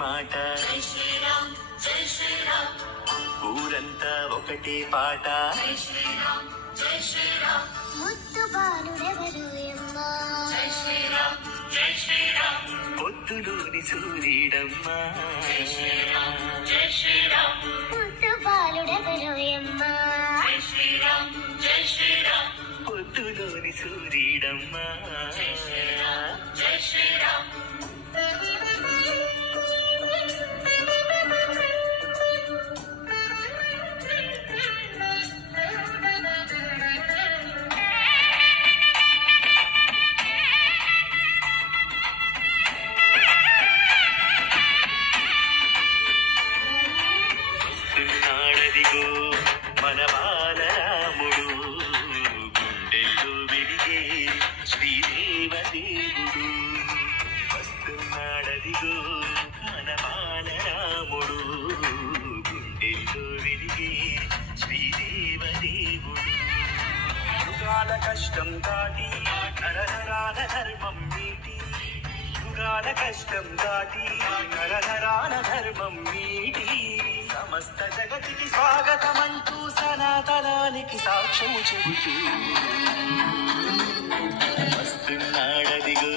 మాట ఊరంతా ఒకటే పాట ముద్దు బాలుడెవరు అమ్మా పొద్దులోని సూర్యుడమ్మా ముద్దు బాలుడెవరు అమ్మా పొద్దులోని సూర్యుడమ్మా వస్తున్నాడదిగో మన బాలరాముడు గుండెల్లో వెలిగే శ్రీదేవదేవుడు వస్తున్నాడదిగో మన బాలరాముడు గుండెల్లో వెలిగే శ్రీదేవదేవుడు యుగాల కష్టం దాటి నరనరాల ధర్మం మీటి యుగాల కష్టం దాటి నరనరాల ధర్మం మీటి సమస్త జగతికి స్వాగతమంటూ సనాతనానికి సాక్ష్యం చెబుతూ వస్తున్నాడదిగో